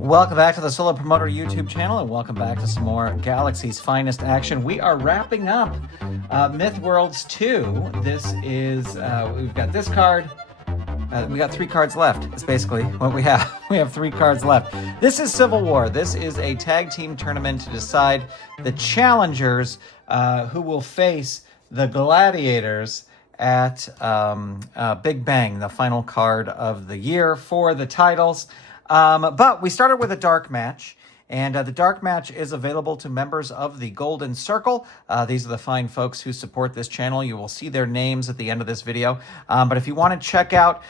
Welcome back to the Solo Promoter YouTube channel, and welcome back to some more Galaxy's finest action. We are wrapping up Myth Worlds 2. This is, we've got this card. We got 3 cards left. That's basically what we have. We have 3 cards left. This is Civil War. This is a tag team tournament to decide the challengers who will face the gladiators at Big Bang, the final card of the year for the titles. But we started with a dark match, and the dark match is available to members of the Golden Circle. These are the fine folks who support this channel. You will see their names at the end of this video. But if you want to check out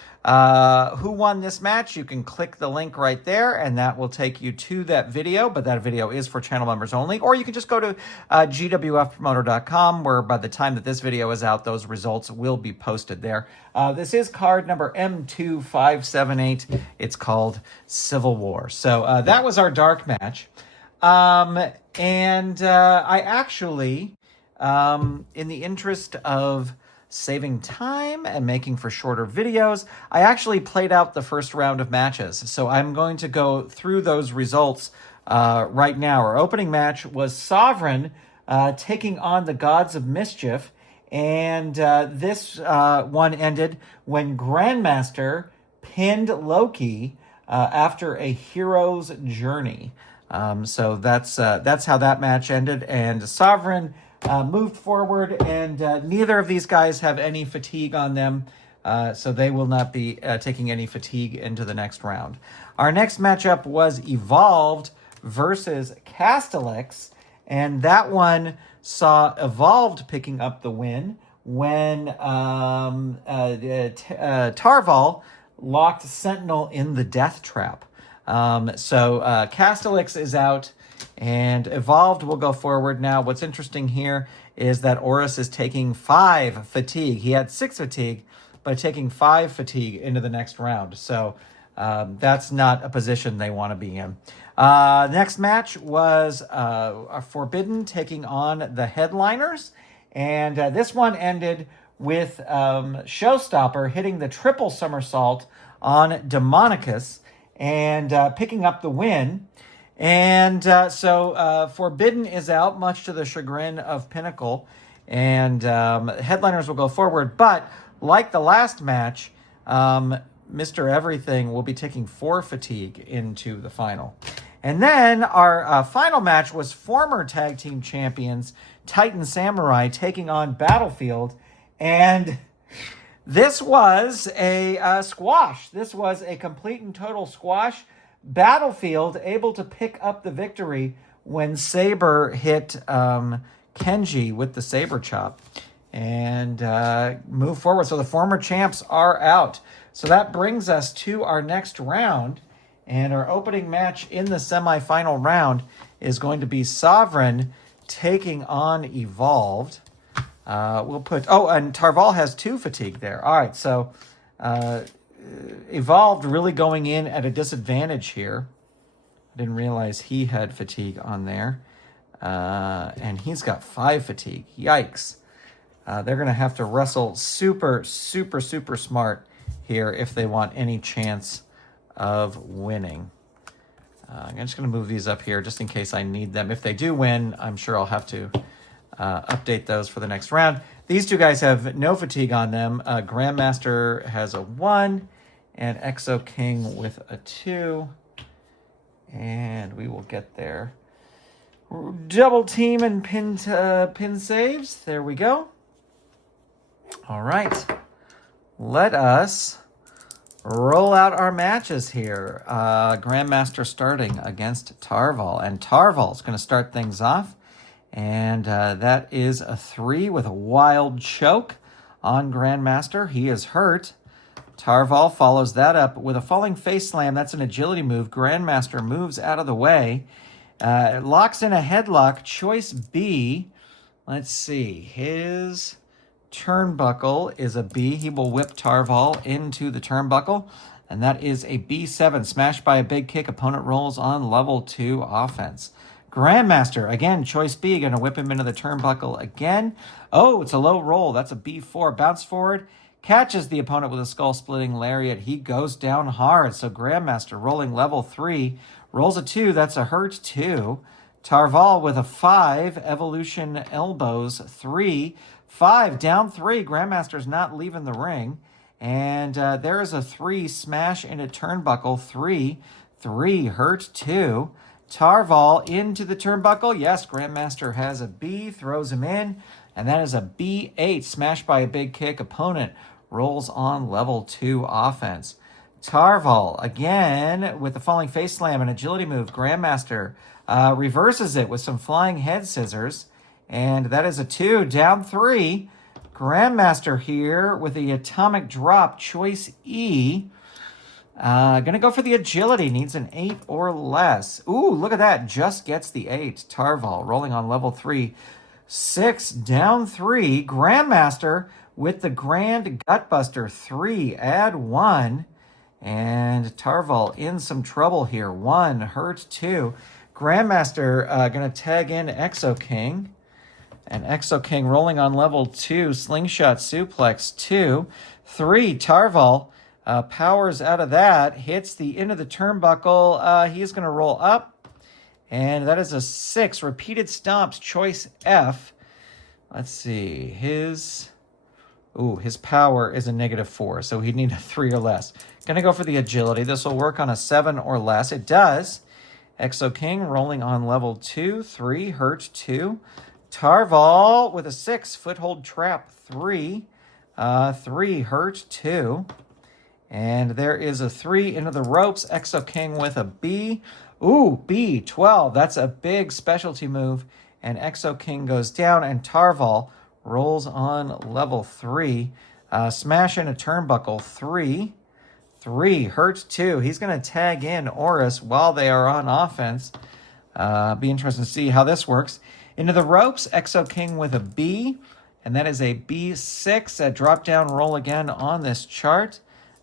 who won this match, you can click the link right there, and that will take you to that video. But that video is for channel members only. Or you can just go to gwfpromoter.com, where by the time that this video is out, those results will be posted there. This is card number M2.578. It's called Civil War. So that was our dark match. I actually, in the interest of saving time and making for shorter videos, I actually played out the first round of matches. So I'm going to go through those results right now. Our opening match was Sovereign taking on the Gods of Mischief. And this one ended when Grandmaster pinned Loki after a hero's journey. So that's how that match ended. And Sovereign moved forward, and neither of these guys have any fatigue on them, so they will not be taking any fatigue into the next round. Our next matchup was Evolved versus Castellix, and that one saw Evolved picking up the win when Tarval locked Sentinel in the death trap. So Castellix is out, and Evolved will go forward. Now, what's interesting here is that Horus is taking 5 fatigue. He had 6 fatigue, but taking 5 fatigue into the next round. So that's not a position they want to be in. Next match was Forbidden taking on the Headliners. And this one ended with Showstopper hitting the triple somersault on Demonicus and picking up the win. And so Forbidden is out, much to the chagrin of Pinnacle, and Headliners will go forward. But like the last match, Mr. Everything will be taking 4 fatigue into the final. And then our final match was former tag team champions Titan Samurai taking on Battlefield, and this was a squash. This was a complete and total squash. Battlefield able to pick up the victory when Saber hit Kenji with the Saber chop and move forward. So the former champs are out. So that brings us to our next round. And our opening match in the semifinal round is going to be Sovereign taking on Evolved. We'll put... Oh, and Tarval has 2 fatigue there. All right, so... Evolved really going in at a disadvantage here. I didn't realize he had fatigue on there. And he's got 5 fatigue. Yikes. They're going to have to wrestle super smart here if they want any chance of winning. I'm just going to move these up here just in case I need them. If they do win, I'm sure I'll have to update those for the next round. These 2 guys have no fatigue on them. Grandmaster has a 1 and Exo King with a 2. And we will get there. Double team and pin saves. There we go. All right. Let us roll out our matches here. Grandmaster starting against Tarval. And Tarval's going to start things off. And that is a 3 with a wild choke on Grandmaster. He is hurt. Tarval follows that up with a falling face slam. That's an agility move. Grandmaster moves out of the way. Locks in a headlock. Choice B. Let's see. His turnbuckle is a B. He will whip Tarval into the turnbuckle. And that is a B7. Smashed by a big kick. Opponent rolls on level 2 offense. Grandmaster, again, choice B, going to whip him into the turnbuckle again. Oh, it's a low roll. That's a B4. Bounce forward, catches the opponent with a skull-splitting lariat. He goes down hard. So Grandmaster rolling level 3, rolls a 2. That's a hurt 2. Tarval with a 5, evolution elbows 3. 5, down 3. Grandmaster's not leaving the ring. And there is a 3, smash into turnbuckle 3. 3, hurt 2. Tarval into the turnbuckle. Yes, Grandmaster has a B, throws him in. And that is a B8, smashed by a big kick. Opponent rolls on level 2 offense. Tarval, again, with the falling face slam and agility move. Grandmaster reverses it with some flying head scissors. And that is a 2, down 3. Grandmaster here with the atomic drop, choice E. Gonna go for the agility, needs an 8 or less. Ooh, look at that, just gets the 8. Tarval rolling on level 3. 6, down 3. Grandmaster with the Grand Gutbuster 3, add 1. And Tarval in some trouble here. 1, hurt 2. Grandmaster going to tag in Exo King. And Exo King rolling on level 2. Slingshot suplex 2. 3, Tarval powers out of that. Hits the end of the turnbuckle. He is going to roll up. And that is a 6. Repeated stomps, choice F. Let's see. His power is a -4, so he'd need a 3 or less. Gonna go for the agility. This will work on a 7 or less. It does. Exo King rolling on level 2. 3, hurt 2. Tarval with a 6. Foothold trap 3. 3, hurt 2. And there is a 3 into the ropes. Exo King with a B. Ooh, B12. That's a big specialty move. And Exo King goes down, and Tarval rolls on level 3. Smash in a turnbuckle 3. 3, hurt 2. He's going to tag in Oris while they are on offense. Be interesting to see how this works. Into the ropes, Exo King with a B. And that is a B6. A drop down roll again on this chart.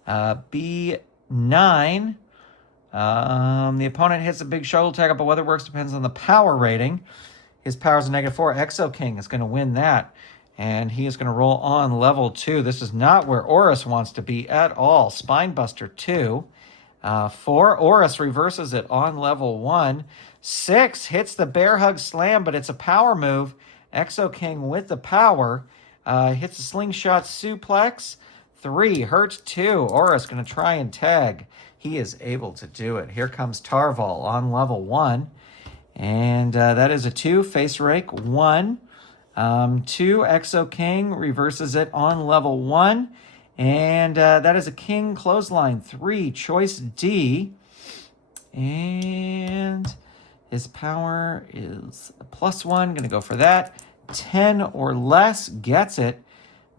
B9. The opponent hits a big shoulder tackle, but whether it works depends on the power rating. His power is a -4. Exo King is going to win that. And he is going to roll on level 2. This is not where Oris wants to be at all. Spinebuster 2. 4, Oris reverses it on level 1. 6, hits the bear hug slam, but it's a power move. Exo King with the power. Hits a slingshot suplex. 3, hurt 2. Oris going to try and tag. He is able to do it. Here comes Tarval on level 1. And that is a 2, face rake 1. 2, Exo King reverses it on level 1. And that is a King clothesline 3, choice D. And his power is a +1. Going to go for that. 10 or less gets it.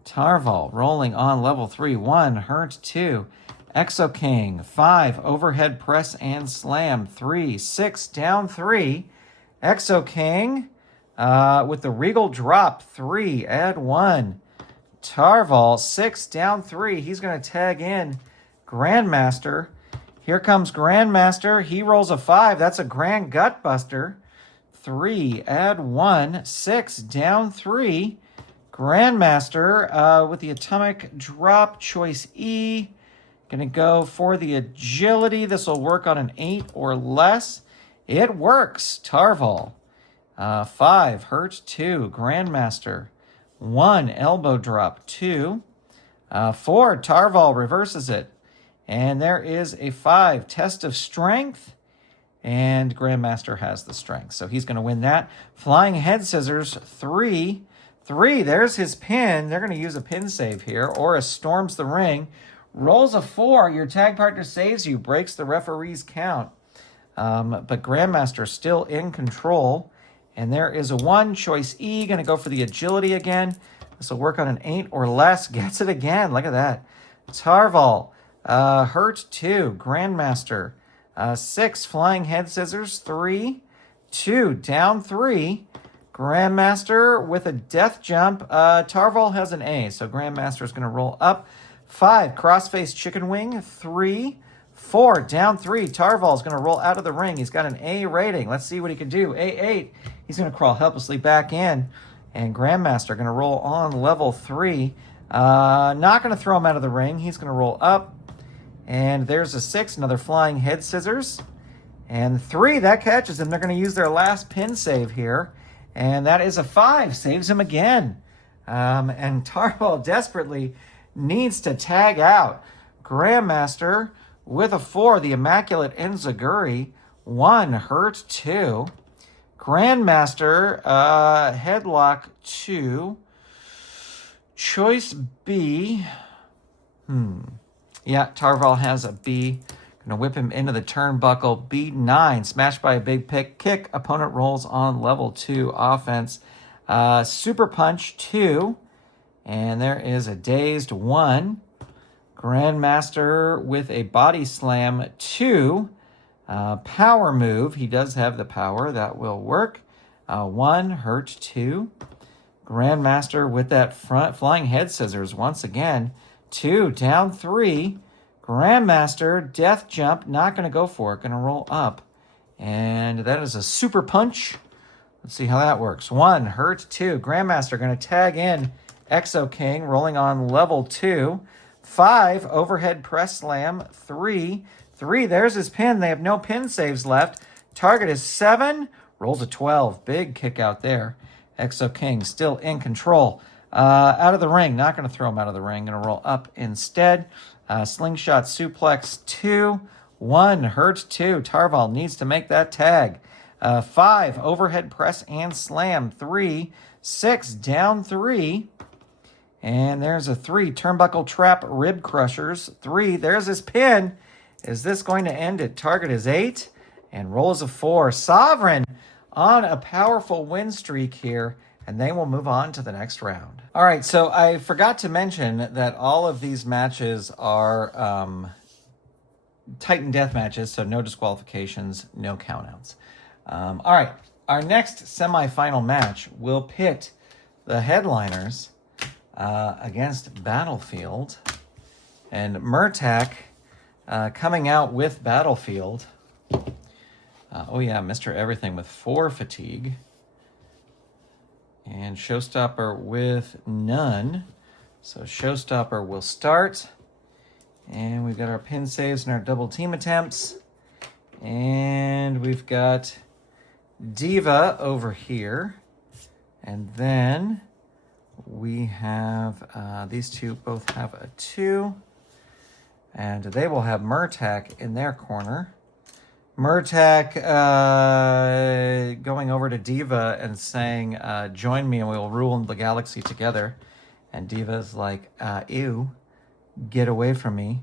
Tarval rolling on level 3. 1, hurt 2. Exo King 5, overhead press and slam 3. 6, down 3. Exo King with the regal drop 3, add 1. Tarval 6, down 3. He's going to tag in Grandmaster. Here comes Grandmaster. He rolls a 5. That's a Grand Gutbuster. 3, add 1. 6, down 3. Grandmaster with the atomic drop, choice E. Going to go for the agility. This will work on an 8 or less. It works. Tarval. 5, hurt 2. Grandmaster. 1, elbow drop 2. 4, Tarval reverses it. And there is a 5, test of strength. And Grandmaster has the strength. So he's going to win that. Flying head scissors 3. 3, there's his pin. They're going to use a pin save here. Oris storms the ring. Rolls a 4. Your tag partner saves you. Breaks the referee's count. But Grandmaster still in control. And there is a 1, choice E. Going to go for the agility again. This will work on an 8 or less. Gets it again. Look at that. Tarval. Hurt 2. Grandmaster. 6, flying head scissors. 3. 2, down 3. Grandmaster with a death jump. Tarval has an A, so Grandmaster is going to roll up. 5, crossface chicken wing. 3. 4, down 3. Tarval is going to roll out of the ring. He's got an A rating. Let's see what he can do. A8. He's going to crawl helplessly back in. And Grandmaster going to roll on level 3. Not going to throw him out of the ring. He's going to roll up. And there's a 6, another flying head scissors. And 3, that catches him. They're going to use their last pin save here. And that is a 5, saves him again. And Tarball desperately needs to tag out. Grandmaster with a 4, the Immaculate Enziguri. 1, hurt 2. Grandmaster, headlock 2. Choice B. Yeah, Tarball has a B. Gonna whip him into the turnbuckle. B9, smashed by a big kick. Opponent rolls on level 2 offense. Super punch 2. And there is a dazed 1. Grandmaster with a body slam 2. Power move. He does have the power. That will work. 1, hurt 2. Grandmaster with that front flying head scissors once again. 2, down 3. Grandmaster, death jump, not going to go for it, going to roll up. And that is a super punch. Let's see how that works. 1, hurt 2. Grandmaster going to tag in Exo King, rolling on level 2. 5, overhead press slam. 3, there's his pin. They have no pin saves left. Target is 7, rolls a 12. Big kick out there. Exo King still in control. Out of the ring. Not going to throw him out of the ring. Going to roll up instead. Slingshot suplex 2. 1, hurt 2. Tarball needs to make that tag. 5, overhead press and slam. 3, 6, down 3. And there's a 3, turnbuckle trap rib crushers. 3, there's his pin. Is this going to end it? Target is 8 and rolls a 4. Sovereign on a powerful win streak here, and they will move on to the next round. All right, so I forgot to mention that all of these matches are Titan death matches, so no disqualifications, no countouts. All right, our next semifinal match will pit the headliners against Battlefield, and Murtak coming out with Battlefield. Oh yeah, Mr. Everything with 4 fatigue. And Showstopper with none. So Showstopper will start. And we've got our pin saves and our double team attempts. And we've got Diva over here. And then we have, these two both have a 2. And they will have Murtak in their corner. Murtak going over to Diva and saying, join me and we will rule the galaxy together. And Diva's like, ew, get away from me,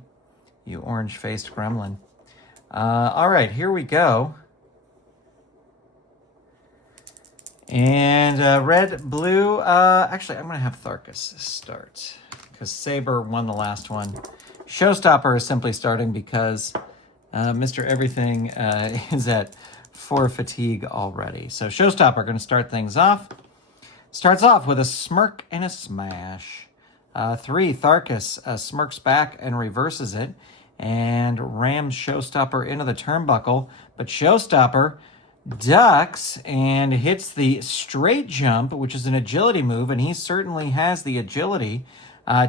you orange-faced gremlin. All right, here we go. And red, blue, actually, I'm going to have Tharkus start because Saber won the last one. Showstopper is simply starting because Mr. Everything is at 4 fatigue already. So Showstopper going to start things off. Starts off with a smirk and a smash. 3, Tharkus smirks back and reverses it and rams Showstopper into the turnbuckle. But Showstopper ducks and hits the straight jump, which is an agility move, and he certainly has the agility.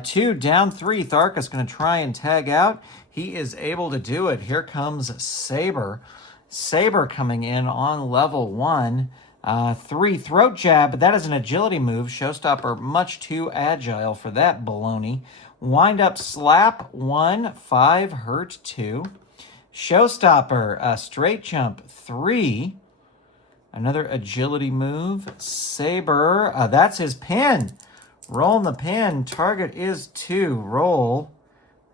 2, down 3, Tharkus going to try and tag out. He is able to do it. Here comes Saber. Saber coming in on level 1. 3, throat jab, but that is an agility move. Showstopper much too agile for that baloney. Wind up slap 1, 5, hurt 2. Showstopper, straight jump 3. Another agility move. Saber, that's his pin. Rolling the pin. Target is 2. Roll.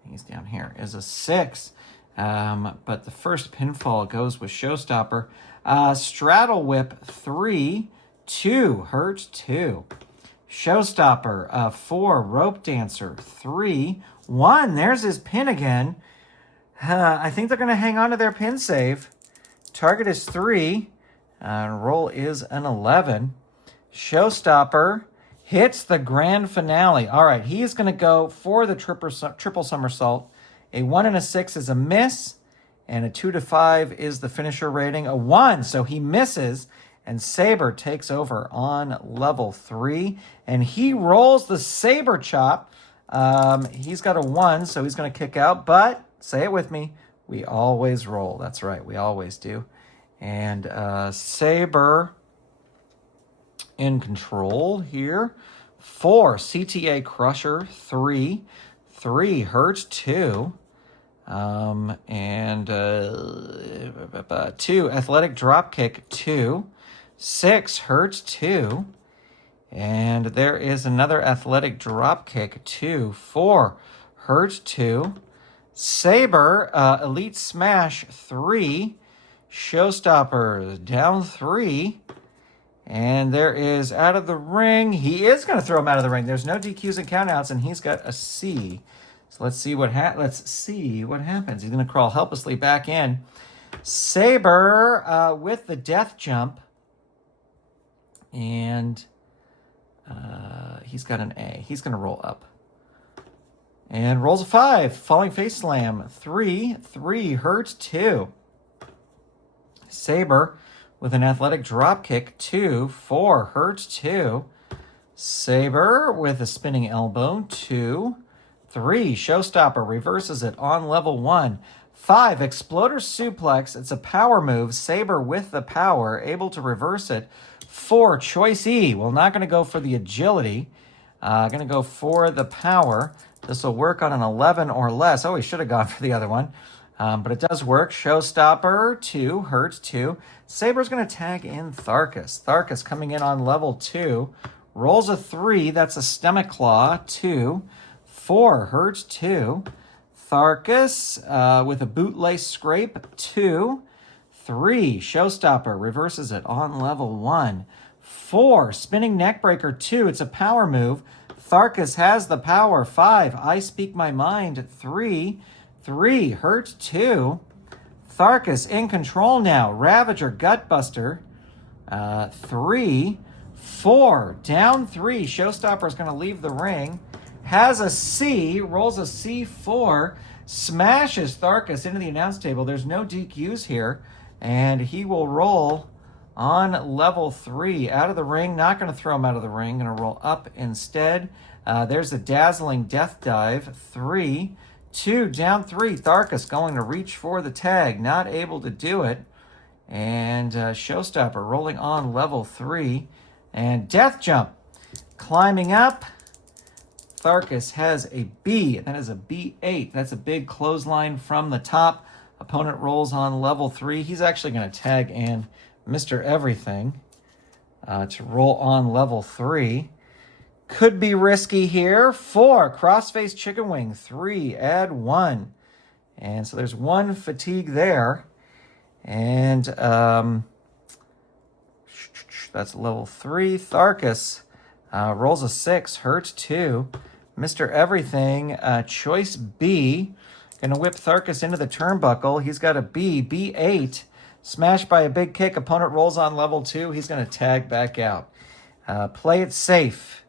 He's down here. Is a 6. But the first pinfall goes with Showstopper. Straddle whip 3. 2. Hurt 2. Showstopper 4. Rope dancer 3. 1. There's his pin again. I think they're going to hang on to their pin save. Target is 3. Roll is an 11. Showstopper hits the grand finale. All right, he is going to go for the triple somersault. A 1 and a 6 is a miss, and a 2 to 5 is the finisher rating. A 1, so he misses, and Saber takes over on level 3, and he rolls the Saber chop. He's got a 1, so he's going to kick out. But, say it with me, we always roll. That's right, we always do. And Saber in control here. 4, CTA Crusher. 3 Hurt. 2. And 2, Athletic Dropkick. 2. 6, Hurt. 2. And there is another Athletic Dropkick. 2. 4, Hurt. 2. Saber, Elite Smash. 3. Showstopper, down 3. And there is out of the ring. He is going to throw him out of the ring. There's no DQs and countouts, and he's got a C. So let's see what happens. He's going to crawl helplessly back in. Saber with the death jump. And he's got an A. He's going to roll up. And rolls a 5. Falling face slam. 3 Hurt. 2. Saber with an athletic drop kick. 2. 4 Hurt. 2. Saber with a spinning elbow. 2. 3 Showstopper, reverses it on level 1. 5 Exploder Suplex. It's a power move. Saber with the power, able to reverse it. 4 Choice E. Well, not going to go for the agility. Going to go for the power. This will work on an 11 or less. Oh, he should have gone for the other one. But it does work. Showstopper, 2, Hurt 2. Saber's going to tag in Tharkus. Tharkus coming in on level 2. Rolls a 3. That's a Stomach Claw. 2. 4, Hurt 2. Tharkus with a Bootlace Scrape. 2. 3, Showstopper, reverses it on level 1. 4, Spinning Neckbreaker. 2. It's a power move. Tharkus has the power. 5, I Speak My Mind. 3, Hurt 2. Tharkus in control now. Ravager, Gutbuster. 3, 4, down 3. Showstopper is going to leave the ring. Has a C, rolls a C4, smashes Tharkus into the announce table. There's no DQs here, and he will roll on level 3. Out of the ring, not going to throw him out of the ring, going to roll up instead. There's a dazzling death dive. 3, 2, down 3. Tharkus going to reach for the tag, not able to do it. And Showstopper rolling on level 3. And death jump, climbing up. Tharkus has a B. That is a B8. That's a big clothesline from the top. Opponent rolls on level 3. He's actually going to tag in Mr. Everything to roll on level 3. Could be risky here. 4, Crossface Chicken Wing. 3, add 1. And so there's 1 fatigue there. And that's level 3. Tharkus rolls a 6, Hurt 2. Mr. Everything, choice B. Gonna whip Tharkus into the turnbuckle. He's got a B, B8. Smashed by a big kick. Opponent rolls on level 2. He's gonna tag back out. Play it safe,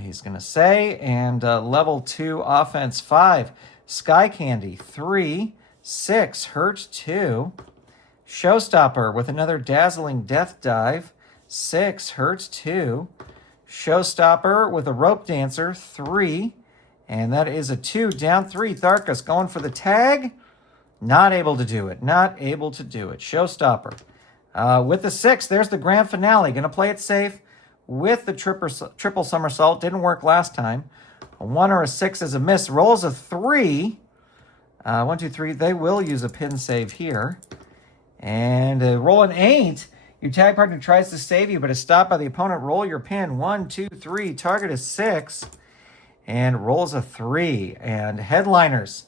he's gonna say. And level 2 offense. 5, Sky Candy. 3, 6, Hurt 2. Showstopper with another dazzling death dive. 6, Hurt 2. Showstopper with a rope dancer. 3, and that is a 2, down 3. Tharkus going for the tag. Not able to do it. Showstopper with the 6. There's the grand finale. Going to play it safe with the triple somersault. Didn't work last time. A 1 or a 6 is a miss. Rolls a 3. 1, 2, 3. They will use a pin save here. And roll an 8. Your tag partner tries to save you, but is stopped by the opponent. Roll your pin. 1, 2, 3. Target is 6. And rolls a 3. And headliners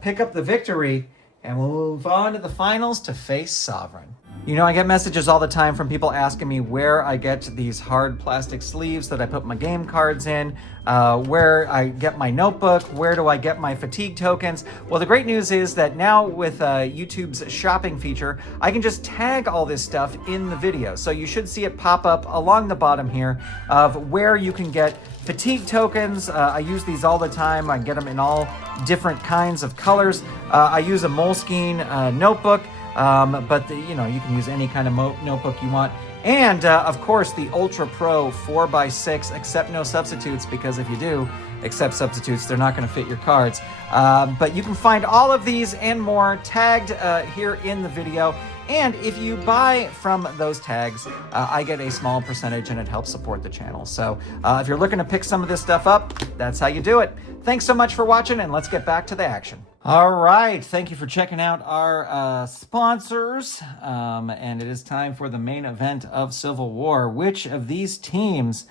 pick up the victory. And we'll move on to the finals to face Sovereign. You know, I get messages all the time from people asking me where I get these hard plastic sleeves that I put my game cards in, where I get my notebook, where do I get my fatigue tokens. Well, the great news is that now with YouTube's shopping feature, I can just tag all this stuff in the video. So you should see it pop up along the bottom here of where you can get fatigue tokens. I use these all the time. I get them in all different kinds of colors. I use a Moleskine notebook. But you can use any kind of notebook you want. And of course, the Ultra Pro 4x6, accept no substitutes, because if you do, accept substitutes. They're not going to fit your cards. But you can find all of these and more tagged here in the video. And if you buy from those tags, I get a small percentage and it helps support the channel. So if you're looking to pick some of this stuff up, that's how you do it. Thanks so much for watching, and let's get back to the action. All right, thank you for checking out our sponsors. And it is time for the main event of Civil War. Which of these teams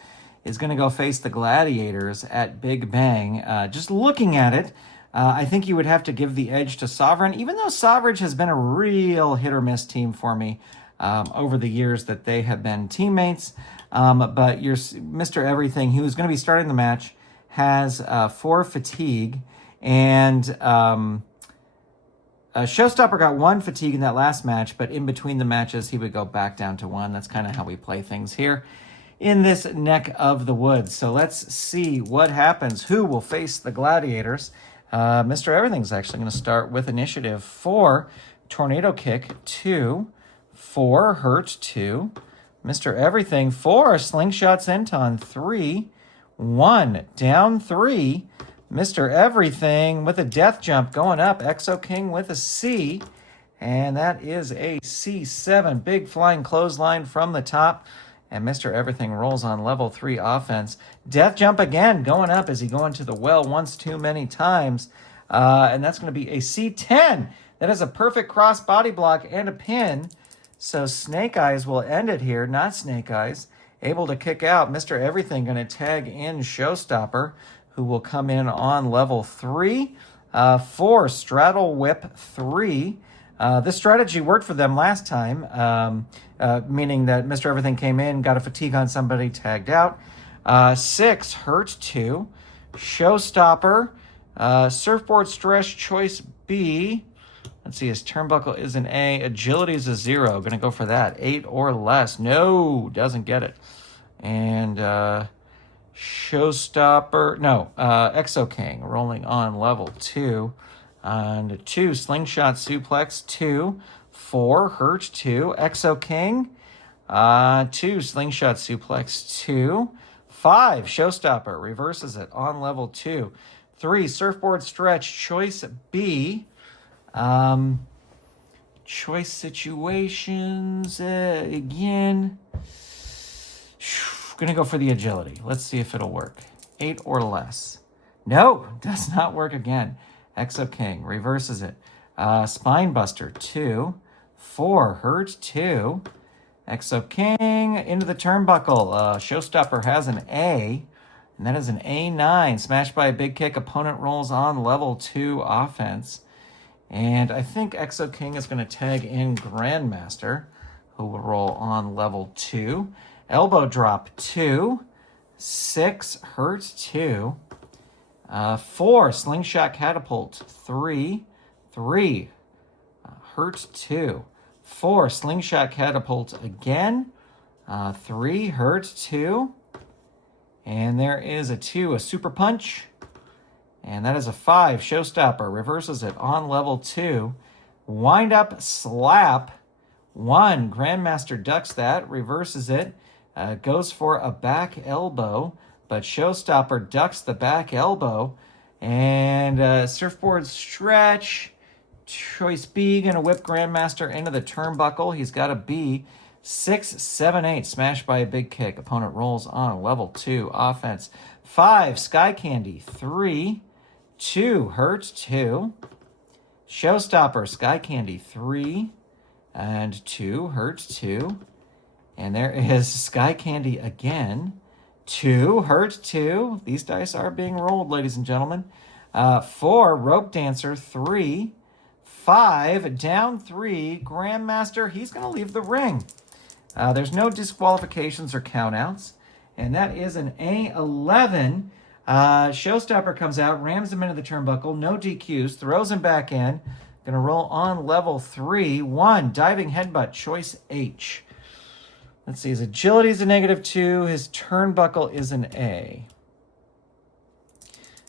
is going to go face the Gladiators at Big Bang? Just looking at it, I think you would have to give the edge to Sovereign, even though Sovereign has been a real hit-or-miss team for me over the years that they have been teammates. But your Mr. Everything, who is going to be starting the match, has 4 fatigue, and Showstopper got 1 fatigue in that last match, but in between the matches, he would go back down to 1. That's kind of how we play things here in this neck of the woods. So let's see what happens. Who will face the Gladiators? Mr. Everything's actually going to start with initiative 4, Tornado Kick 2, 4, Hurt 2, Mr. Everything 4, Slingshot Senton 3, 1, down 3, Mr. Everything with a death jump going up, Exo King with a C, and that is a C7, big flying clothesline from the top. And Mr. Everything rolls on level 3 offense. Death jump again, going up as he go into the well once too many times. And that's going to be a C10. That is a perfect cross body block and a pin. So Snake Eyes will end it here. Not Snake Eyes. Able to kick out. Mr. Everything going to tag in Showstopper, who will come in on level 3. 4, Straddle Whip 3. This strategy worked for them last time, meaning that Mr. Everything came in, got a fatigue on somebody, tagged out. 6, Hurt 2, Showstopper, Surfboard Stretch Choice B. Let's see, his turnbuckle is an A, agility is a 0. Going to go for that, 8 or less. No, doesn't get it. And Showstopper, no, Exo King rolling on level 2. And 2, Slingshot Suplex, 2, 4, Hurt 2, Exo King, 2, Slingshot Suplex, 2, 5, Showstopper, reverses it on level 2, 3, Surfboard Stretch, Choice B, Choice Situations, again, gonna go for the agility. Let's see if it'll work. 8 or less. No, does not work again. Exo King reverses it. Spinebuster 2, 4, Hurt 2, Exo King into the turnbuckle. Showstopper has an A, and that is an A9. Smashed by a big kick. Opponent rolls on level 2 offense. And I think Exo King is going to tag in Grandmaster, who will roll on level 2. Elbow drop 2, 6, Hurt 2. 4, Slingshot Catapult, 3, Hurt 2, 4, Slingshot Catapult again, 3, Hurt 2, and there is a 2, a Super Punch, and that is a 5, Showstopper, reverses it on level 2, Wind Up Slap, 1, Grandmaster ducks that, reverses it, goes for a back elbow, but Showstopper ducks the back elbow, and Surfboard Stretch, Choice B, going to whip Grandmaster into the turnbuckle. He's got a B, 6, 7, 8, smashed by a big kick. Opponent rolls on level 2 offense. 5, Sky Candy, 3, 2, Hurt 2, Showstopper, Sky Candy, 3, and 2, Hurt 2, and there is Sky Candy again. 2, Hurt 2. These dice are being rolled, ladies and gentlemen. 4, Rope Dancer, 3, 5, down 3, Grandmaster. He's going to leave the ring. There's no disqualifications or countouts, and that is an A11. Showstopper comes out, rams him into the turnbuckle, no DQs, throws him back in. Going to roll on level 3. 1, Diving Headbutt, Choice H. Let's see, his agility is a -2. His turnbuckle is an A.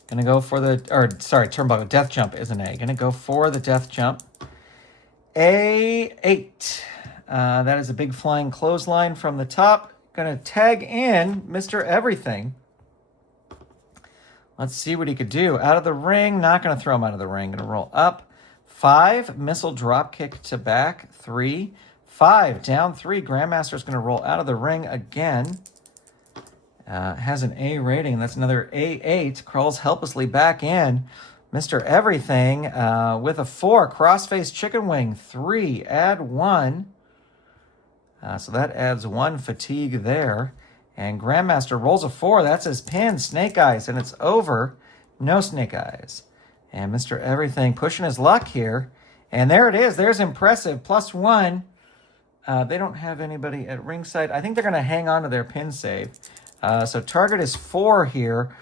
Gonna go for turnbuckle. Death jump is an A. Gonna go for the death jump. A8. That is a big flying clothesline from the top. Gonna tag in Mr. Everything Let's see what he could do. Out of the ring, not going to throw him out of the ring. Going to roll up. 5, missile drop kick to back. 3, 5, down 3. Grandmaster's going to roll out of the ring again. Has an A rating. That's another A8. Crawls helplessly back in. Mr. Everything with a 4. Crossface chicken wing. 3, add 1. So that adds 1 fatigue there. And Grandmaster rolls a 4. That's his pin. Snake Eyes. And it's over. No Snake Eyes. And Mr. Everything pushing his luck here. And there it is. There's impressive. +1. They don't have anybody at ringside. I think they're going to hang on to their pin save. So target is 4 here.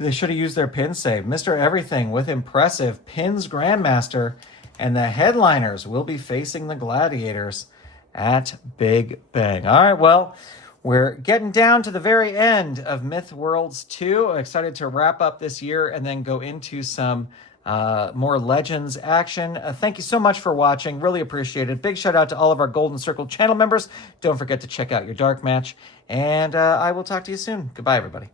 They should have used their pin save. Mr. Everything with impressive pins Grandmaster. And the headliners will be facing the Gladiators at Big Bang. All right, well, we're getting down to the very end of Myth Worlds 2. Excited to wrap up this year and then go into some more Legends action. Thank you so much for watching. Really appreciate it. Big shout out to all of our Golden Circle channel members. Don't forget to check out your Dark Match. And I will talk to you soon. Goodbye, everybody.